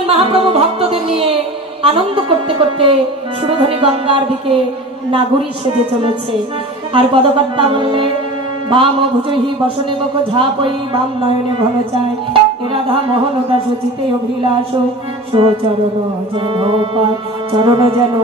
শ্রীমান মহাপ্রভু ভক্তদের নিয়ে আনন্দ করতে করতে সুরধনী গঙ্গার দিকে নাগরী সেজে চলেছে। আর পদকর্তা বললে বাম ভুজহি বসনে মুখ ঝাপই বাম নয়নে ঘন চায় রাধা মোহন দাস চিতে অভিলাষ চরণ যেন পায় চরণ যেন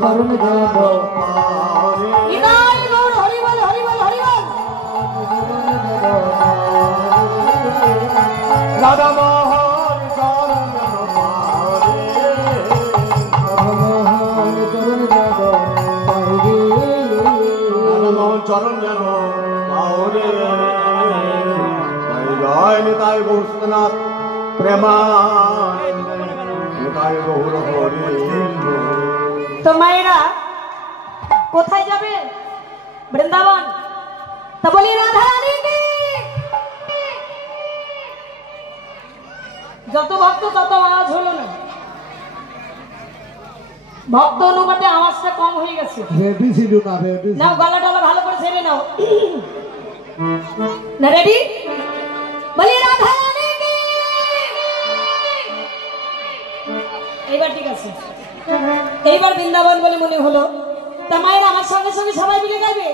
চরণ দেব চরণ যেন পাওরে জয় নিতাই গৌরনাথ প্রেমানন্দে নিতাই গৌর হরি। তো মায়েরা কোথায় যাবে? বৃন্দাবন। তা বলি রাধা রানী কি? যত ভক্ত তত আওয়াজ হলো না, ভক্ত অনুপাতে আওয়াজটা কম হয়ে গেছে। নাও গলা টলা ভালো করে ছেড়ে নাও না। রেডি? বলি রাধা রানী কি? এইবার ঠিক আছে, এইবার বৃন্দাবন বলে মনে হলো। তা মায়ের আমার সঙ্গে সঙ্গে সবাই মিলে গাইবে।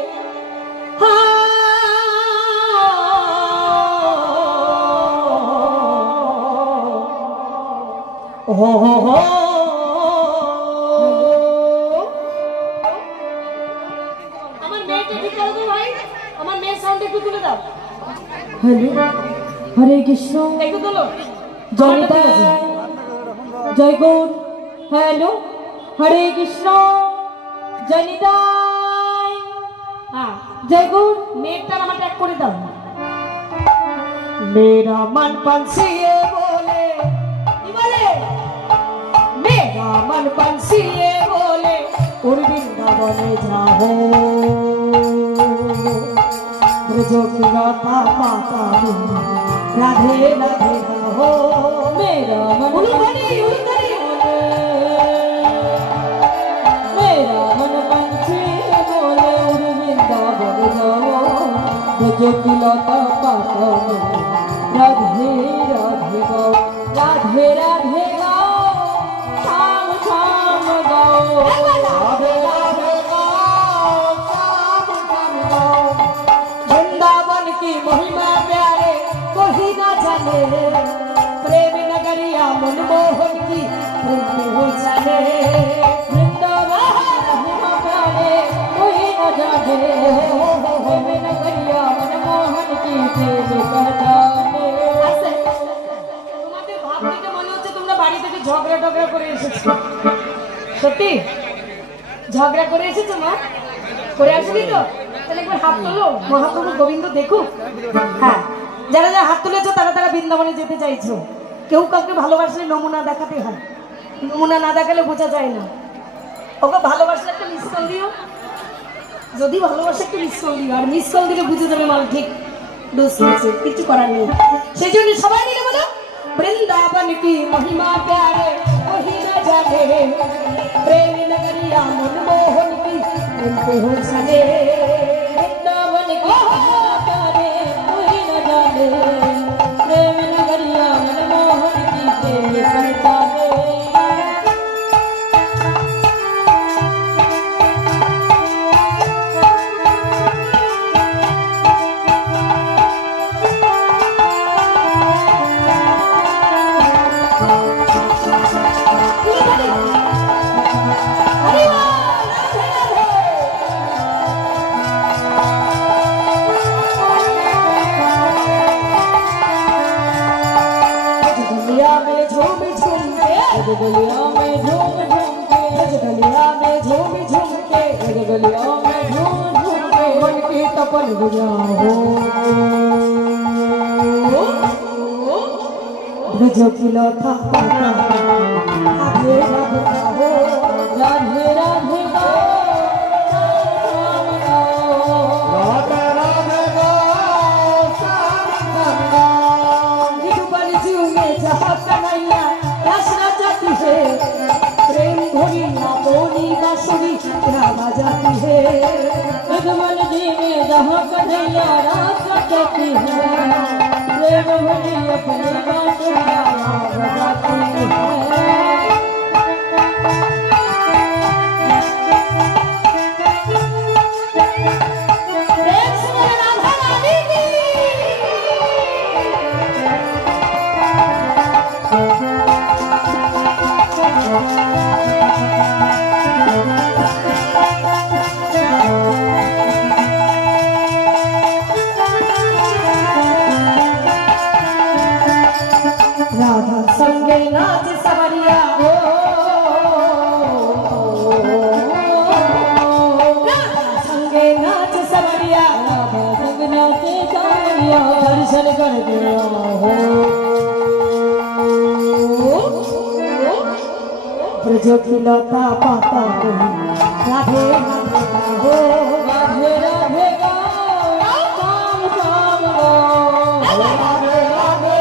হো হো হো হরে কৃষ্ণ একটু তোলো জয়িতা জয় গৌর। হ্যালো হরে কৃষ্ণ জয়িতা জয় গৌর। মেয়েটা আমার ট্যাগ করে দাও। मेरा मन पंछी ये बोले, मेरा मन पंछी ये बोले उड़ वृंदावन जाओ जो गाता माता राधे राधे हो। मेरा मन मेरा मन पंछी बोले उड़ वृंदावन जाओ जो गाता माता राधे राधे गाओ राधे राधे गाओ शाम शाम गाओ राधे राधे गाओ शाम शाम गाओ। वृंदावन की महिमा प्यारे कोई ना जाने प्रेम नगरिया मनमोहन की प्रेम हो जाने। वृंदावन महिमा प्यारे कोई ना जाने प्रेम नगरिया मनमोहन की प्रेम पहचाने। বাড়ি থেকে ঝগড়া টগড়া করে এসেছো? সত্যি ঝগড়া করে এসেছো মা? করে আসবি তো? তাহলে একবার হাত তোলো, মহাপ্রভু গোবিন্দ দেখুক। হ্যাঁ, যারা যারা হাত তুলেছো তারা তারা বৃন্দাবনে যেতে চাইছো। কেউ কাউকে ভালোবাসলে নমুনা দেখাতে হয়, নমুনা না দেখালে বোঝা যায় না। ওকে ভালোবাসলে একটা মিস কল দিও, যদি ভালোবাসে একটা মিস কল দিও, আর মিস কল দিলে বুঝে যাবে মাল ঠিক দোষ হয়েছে, কিছু করার নেই। সেই জন্য সবাই মিলে বলো বৃন্দাবন কি মহিমা প্যারে वही न जाने प्रेम नगरिया मनमोहन की उनके हो सने वृंदावन की महिमा प्यारे वही न जाने प्रेम नगरिया मनमोहन की प्रेम पहचाने। गलिया में झूम झूम के गलिया में झूम झूम के गलिया में झूम झूम के मन की तपन गुजा हो जो किलो था पाता आगे राधे हो राधे राधे गो राधे राधे गो गिरबल जीव में जहाँ कन्हैया प्रेम धोनी ना बोली बांसुरी राधा जाती है भगवान जी में जहाँ कन्हैया राधा जाती है प्रेम धोनी अपनी बांसुरी राधा जाती है। राधा संगे नाच सवरिया हो राधा संगे नाच सवरिया राधा संग नाचे सवरिया दर्शन कर दिया हो ब्रज खिलता पाता हो राधे राधे हो राधे राधे गा काम काम गो राधे राधे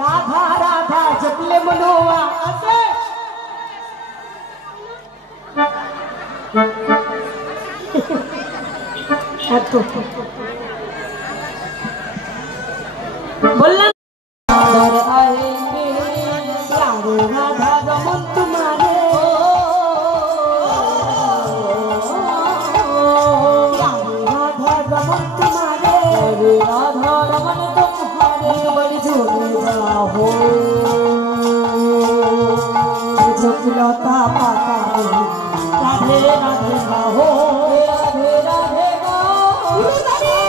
राधा राधा जपले मनोवा आसे तो बोलना आएंगे प्यारे राधा रमन तुम्हारे प्यारे राधा रमन तुम्हारे राधा रमन तुम्हारे बड़ी झूले जाओ जो खिलौता पाता है राधे राधे गाओ राधे राधे गाओ राधे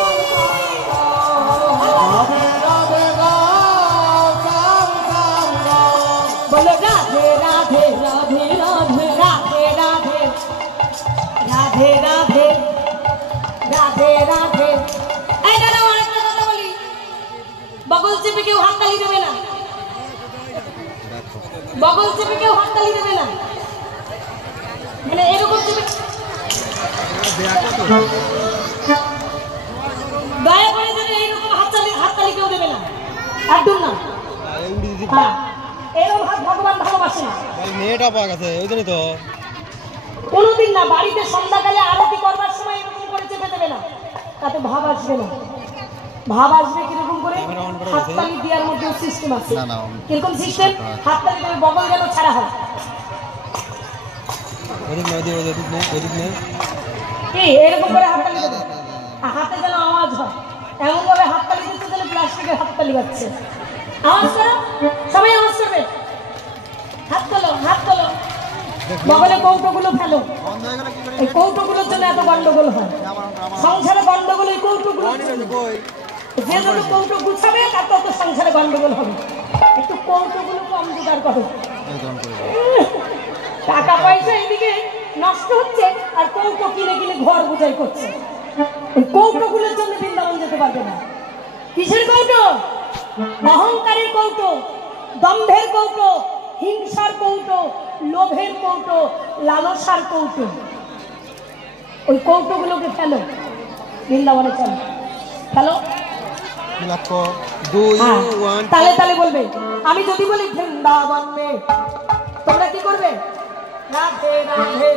राधे गाओ काम काम गाओ बोलो राधे राधे राधे राधे राधे राधे राधे राधे राधे राधे এই দাদা একটা কথা বলি বগল চেপে কেউ হাততালি দেবে না বগল চেপে কেউ হাততালি দেবে না মানে এরকম চেপে দয়া করে যেন এইরকম হাততালি কেউ দেবে না একদম না হ্যাঁ এরকম হাত ভগবান ভালোবাসে না মেয়েটা পাক আছে ওই জন্যই তো কোনোদিন না বাড়িতে সন্ধ্যাকালে আরতি করবার সময় এরকম করে চেপে দেবে না তাতে ভাব আসবে না ভাব আসবে কিরকম করে হাততালি দেওয়ার মধ্যে সিস্টেম আছে কিরকম সিস্টেম হাততালি দেবে বগল যেন ছাড়া হয় কি এরকম করে হাততালি দেবে হাতে যেন আওয়াজ হয় এমন ভাবে হাততালি দিচ্ছে যেন প্লাস্টিকের হাততালি বাজছে আওয়াজ করো সবাই আওয়াজ করবে হাত তোলো বগলে কৌটোগুলো ফেলো এই কৌটোগুলোর জন্য এত গন্ডগোল হয় সংসারে গন্ডগোল এই কৌটোগুলো যে যত কৌটো গুছাবে তার তত সংসারে গন্ডগোল হবে একটু কৌটোগুলো কম জোগাড় করো টাকা পয়সা এদিকে নষ্ট হচ্ছে আর কৌটো কিনে কিনে ঘর বোঝাই করছে এই কৌটোগুলোর জন্য বৃন্দাবন যেতে পারবে না কিসের কৌটো অহংকারের কৌটো দম্ভের কৌটো হিংসার কৌটো লোভের কৌটো লালসার কৌটো ওই কৌটোগুলোকে ফেলো বৃন্দাবনে চলো খেলো। লক্ষ্য 2 হ্যাঁ 1 তালে তালে বলবে। আমি যদি বলি বৃন্দাবন মে, তোমরা কি করবে? রাধে রাধে।